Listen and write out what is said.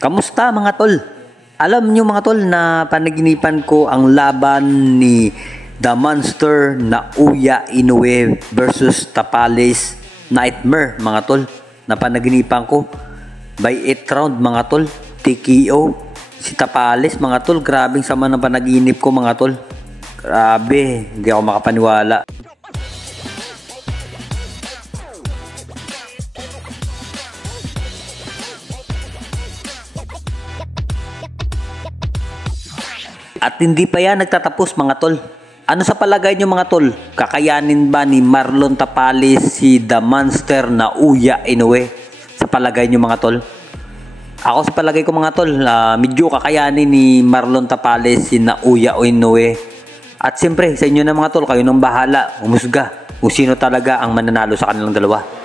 Kamusta mga tol? Alam nyo mga tol na panaginipan ko ang laban ni The Monster na Uya Inoue versus Tapales Nightmare mga tol. Na panaginipan ko by 8 round mga tol. TKO si Tapales mga tol. Grabing sama ng panaginip ko mga tol. Grabe, hindi ako makapaniwala. At hindi pa yan nagtatapos mga tol. Ano sa palagay nyo mga tol? Kakayanin ba ni Marlon Tapales si The Monster na Uya Inoue? Sa palagay nyo mga tol? Ako sa palagay ko mga tol, medyo kakayanin ni Marlon Tapales si na Uya Inoue. At siyempre sa inyo na mga tol, kayo nang bahala, umusga kung sino talaga ang mananalo sa kanilang dalawa.